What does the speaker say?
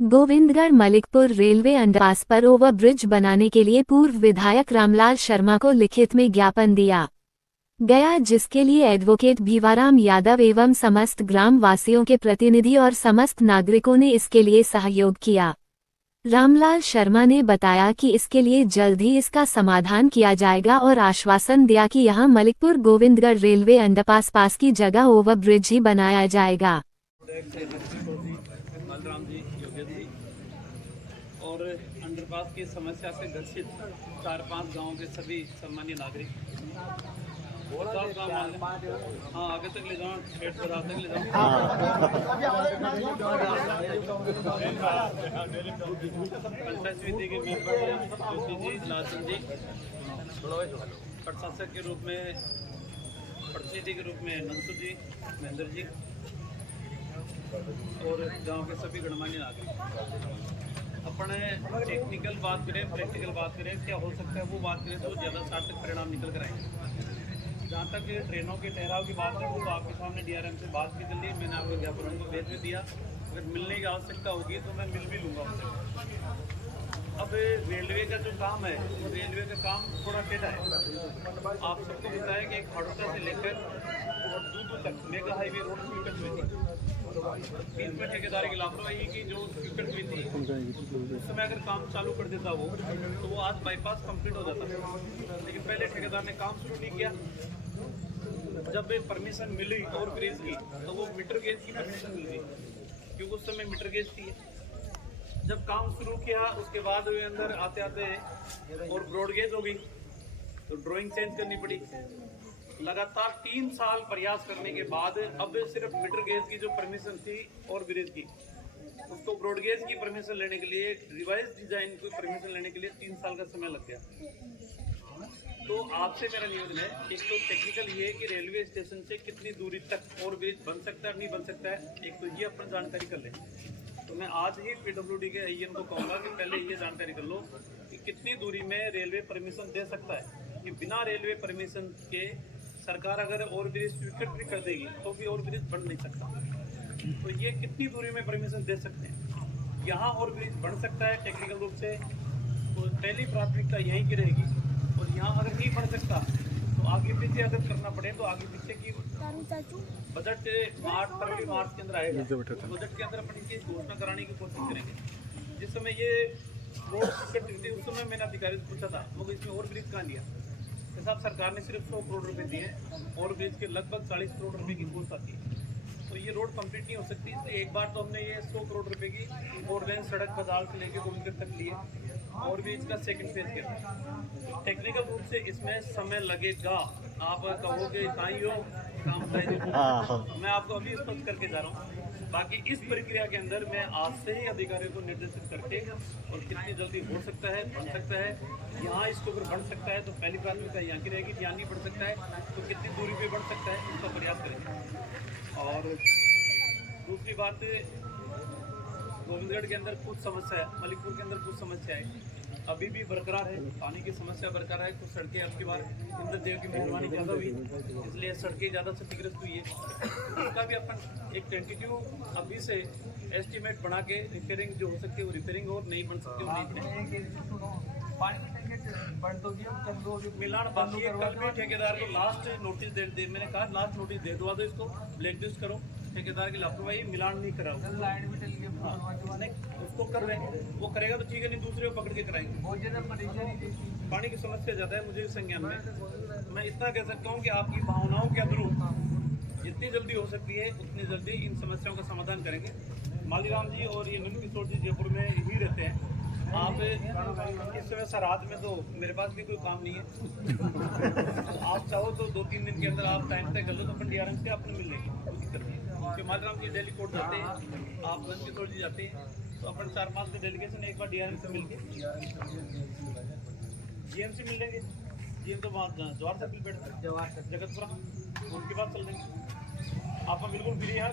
Govindgarh Malikpur railway underpass पर overbridge बनाने के लिए पूर्व विधायक रामलाल शर्मा को लिखित में ज्ञापन दिया गया, जिसके लिए एडवोकेट भीवाराम यादव एवं समस्त ग्राम वासियों के प्रतिनिधि और समस्त नागरिकों ने इसके लिए सहयोग किया। रामलाल शर्मा ने बताया कि इसके लिए जल्द ही इसका समाधान किया जाएगा और आश्वासन दिया कि यहां मलिकपुर गोविंदगढ़ रेलवे अंडरपास पास की जगह ओवरब्रिज ही बनाया जाएगा। और अंडरपास की समस्या से ग्रसित 4-5 गांवों के सभी सम्मानीय नागरिक हाँ आगे तक ले जाओ, पेट पर तक ले जाओ। पंचायत समिति के मेंबर ज्योति जी, लालचंद जी, प्रशासक के रूप में प्रतिनिधि के रूप में नंसू जी, महेंद्र जी और गांव के सभी गणमान्य नागरिक। अपने टेक्निकल बात करें, प्रैक्टिकल बात करें, क्या हो सकता है वो बात करें तो ज़्यादा सार्थक परिणाम निकल कर आएंगे। जहाँ तक ट्रेनों के ठहराव की बात है वो तो आपके सामने DRM से बात भी कर ली, मैंने आपको ज्ञापन को भेज भी दिया। अगर मिलने की आवश्यकता होगी तो मैं मिल भी लूँगा उससे। अब रेलवे का जो काम है, रेलवे का काम थोड़ा टेढ़ा है। आप सबको पता है कि एक हड़ौता से लेकर और दूर तक मेगा हाईवे रोड स्वीकृत हुई थी। बीच में ठेकेदारी की लापरवाही की जो स्वीकृत हुई थी, उस समय अगर काम चालू कर देता वो तो वो आज बाईपास कंप्लीट हो जाता। लेकिन पहले ठेकेदार ने काम शुरू नहीं किया। जब परमिशन मिली और ब्रिज की तो वो मीटर गेज की परमिशन मिल गई, क्योंकि उस समय मीटर गेज थी। जब काम शुरू किया उसके बाद वे अंदर आते आते और ब्रॉड गेज हो गई तो ड्राइंग चेंज करनी पड़ी। लगातार 3 साल प्रयास करने के बाद अब सिर्फ मीटर गेज की जो परमिशन थी और ब्रिज की, उसको ब्रॉड गेज की परमिशन लेने के लिए, रिवाइज डिजाइन की परमिशन लेने के लिए 3 साल का समय लग गया। तो आपसे मेरा निवेदन है, एक तो टेक्निकल ये है कि रेलवे स्टेशन से कितनी दूरी तक और ब्रिज बन सकता है नहीं बन सकता है, एक तो ये अपन जानकारी कर लें। तो मैं आज ही PWD के IM को कहूँगा कि पहले ये जानकारी कर लो कि कितनी दूरी में रेलवे परमिशन दे सकता है, कि बिना रेलवे परमिशन के सरकार अगर और ब्रिज स्वीकृत भी कर देगी तो भी और ब्रिज बन नहीं सकता। तो ये कितनी दूरी में परमिशन दे सकते हैं, यहाँ और ब्रिज बन सकता है टेक्निकल रूप से, तो पहली प्राथमिकता यहीं की रहेगी। और यहाँ अगर नहीं बन सकता तो आगे पीछे अगर करना पड़े तो आगे पीछे की बजट फरवरी मार्च के अंदर आएगा। बजट के अंदर अपनी चीज घोषणा कराने की कोशिश करेंगे। जिस समय ये रोड स्वीकृत हुई थी उस समय मैंने अधिकारी से पूछा था मगर इसमें और ब्रिज कहाँ लिया। साहब सरकार ने सिर्फ 100 करोड़ रुपए दिए और ब्रिज के लगभग 40 करोड़ रुपए की कोस्ट आती है, तो ये रोड कंप्लीट नहीं हो सकती। इसलिए एक बार तो हमने ये 100 करोड़ रुपए की 4 लेन सड़क बाजार से लेकर गोविंदगढ़ तक लिए और भी इसका सेकंड फेज किया। टेक्निकल रूप से इसमें समय लगेगा। आप कहोगे ताई हो काम मैं आपको अभी स्पष्ट करके जा रहा हूँ। बाकी इस प्रक्रिया के अंदर मैं आज से ही अधिकारियों को निर्देशित करके और कितनी जल्दी हो सकता है बन सकता है, यहाँ इसको अगर बढ़ सकता है तो पहली प्राथमिकता यहाँ की रहेगी, यहाँ नहीं बढ़ सकता है तो कितनी दूरी पे बढ़ सकता है इसका प्रयास करेंगे। और दूसरी बात, गोविंदगढ़ के अंदर कुछ समस्या है, मलिकपुर के अंदर कुछ समस्या है अभी भी बरकरार है, पानी की समस्या बरकरार है। कुछ सड़कें अब की बार इंद्रदेव की मेहरबानी ज़्यादा हुई इसलिए सड़कें ज़्यादा क्षतिग्रस्त हुई है। इसका भी अपन एक टेंटेटिव अभी से एस्टीमेट बना के रिपेयरिंग जो हो सकती है वो रिपेयरिंग और नहीं बन सकती मिलान बाकी है। कल भी ठेकेदार को लास्ट नोटिस दे मैंने कहा लास्ट नोटिस दे दो इसको ब्लैक लिस्ट करो, ठेकेदार की लापरवाही मिलान नहीं करा नहीं उसको कर रहे हैं, वो करेगा तो ठीक है, नहीं दूसरे को पकड़ के कराएंगे। पानी की समस्या ज़्यादा है मुझे संज्ञान में। मैं इतना कह सकता हूँ कि आपकी भावनाओं के अनुरूप जितनी जल्दी हो सकती है उतनी जल्दी इन समस्याओं का समाधान करेंगे। मालीराम जी और ये नंद किशोर जी जयपुर में ही रहते हैं। आप इस समय सरहद में तो मेरे पास भी कोई काम नहीं है आप चाहो तो 2-3 दिन के अंदर आप टाइम तय कर लो तो अपन DRM से आपने मिल लेंगे, कोई दिक्कत नहीं है। क्योंकि मालीराम जी दिल्ली कोर्ट जाते हैं, आप नंद किशोर जी जाते हैं, तो अपन 4-5 के डेलीगेशन एक बार DRM से मिल के GM से मिल लेंगे। GM तो वहाँ जवाहर सर्किल बैठते हैं जगतपुरा, उनके बाद चल देंगे। आप बिल्कुल फ्री है।